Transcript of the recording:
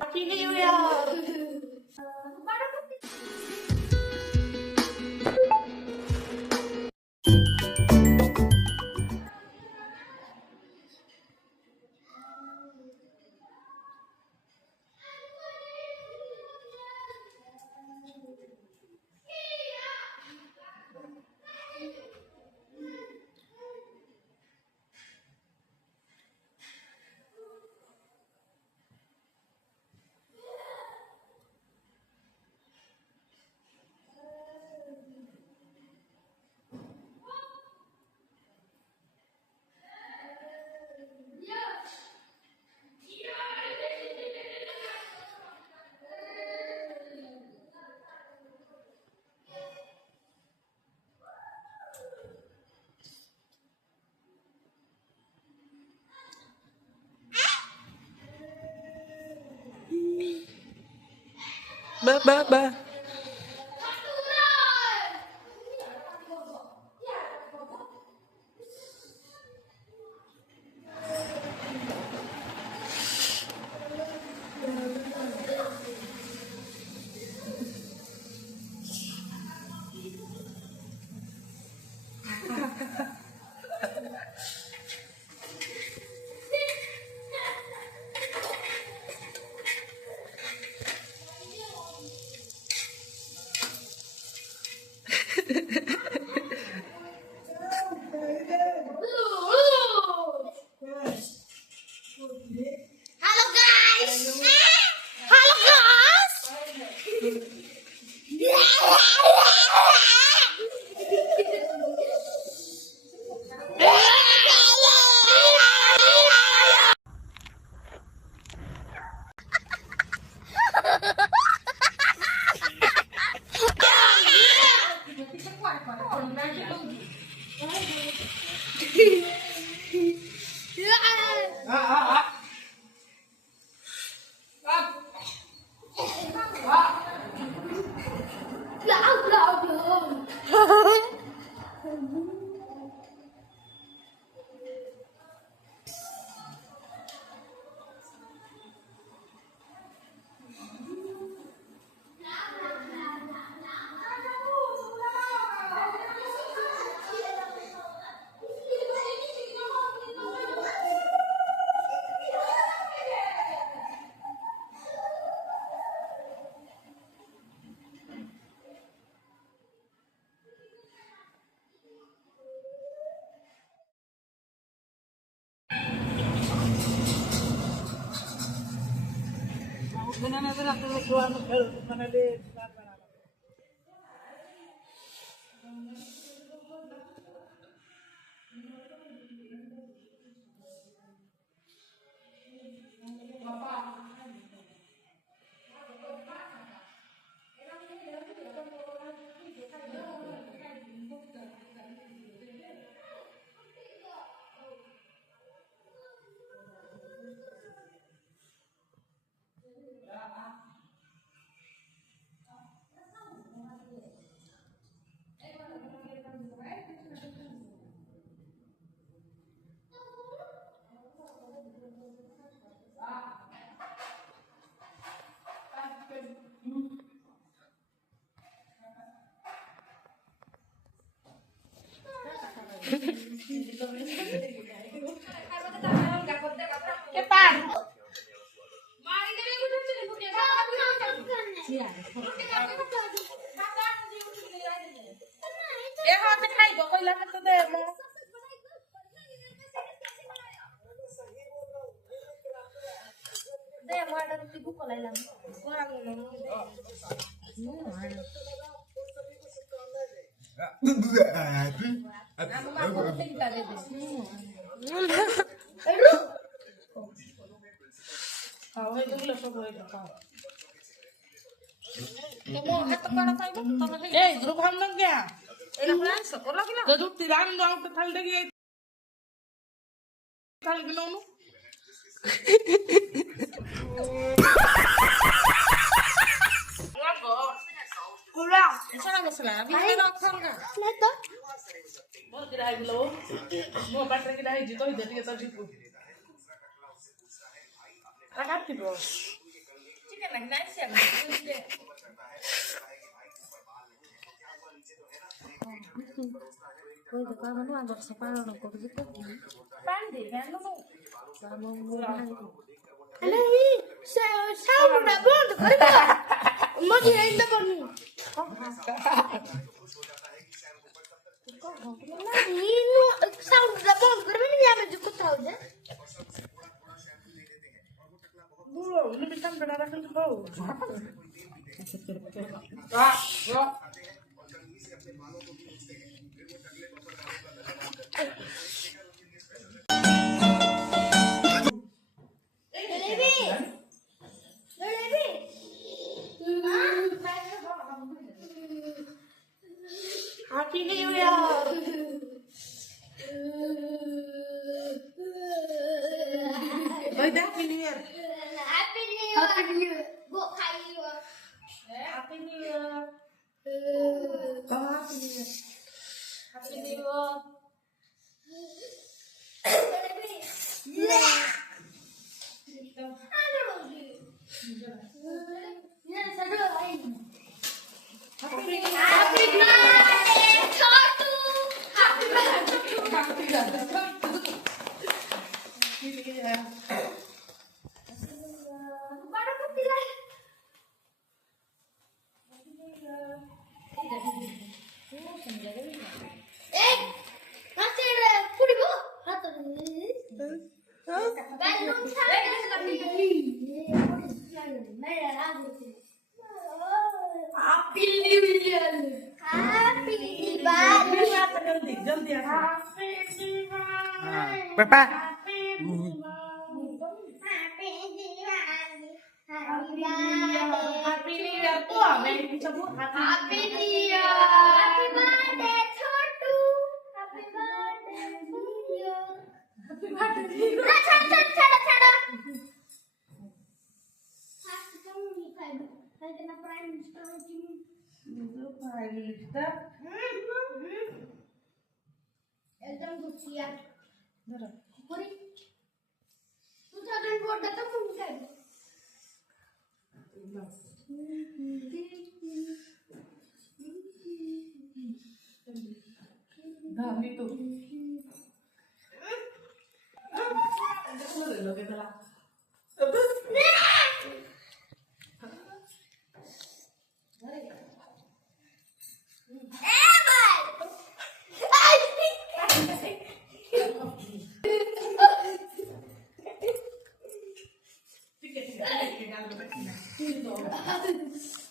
Happy New Year! Ba ba ba. Halo guys. Halo guys. Eh, grup hamdan क्या? Kedua tiram doang ketal deh kal ginonu. Kurang. Sana masalah. Bisa nak kan? Nata. Mau kita hai belum? Mau bateri kita hai jito jadi kita jitu. Ragazzi, bro. Chicken like nice, yeah. Poi da qua non andò a sapere una cosa di così. Prendi, che hanno Lei sa una volta quello mo di renda per me. Lei no sa una volta per me mi chiama di cosa? Dulu, lebih kan benar kan bau. Ah, ya. Happy New Year! Ôi, Happy New Year. Happy New Year! Happy New Year! Bộ thầy rồi. Happy New Year. Có Happy New Year. Happy New Year! Yeah! Happy birthday, Chotu! Happy birthday! Baru ketilang. Masih ada pudi bu? Atau belum Happy New Year. Happy birthday. Ganti, ganti ya. Happy birthday. Papa. Happy Diwali. Happy birthday. Happy New Year tuh apa yang disebut Happy New Year. Happy birthday Chotu. Happy birthday to you. Happy birthday. Nah, cara. Happy kamu nikah. Saya kena prime minister ini. Itu Prime Minister. एकदम गुस्सिया Bener. पूरी 2004 तक phone कर Nah, itu. Itu lo kita lah. Tiga.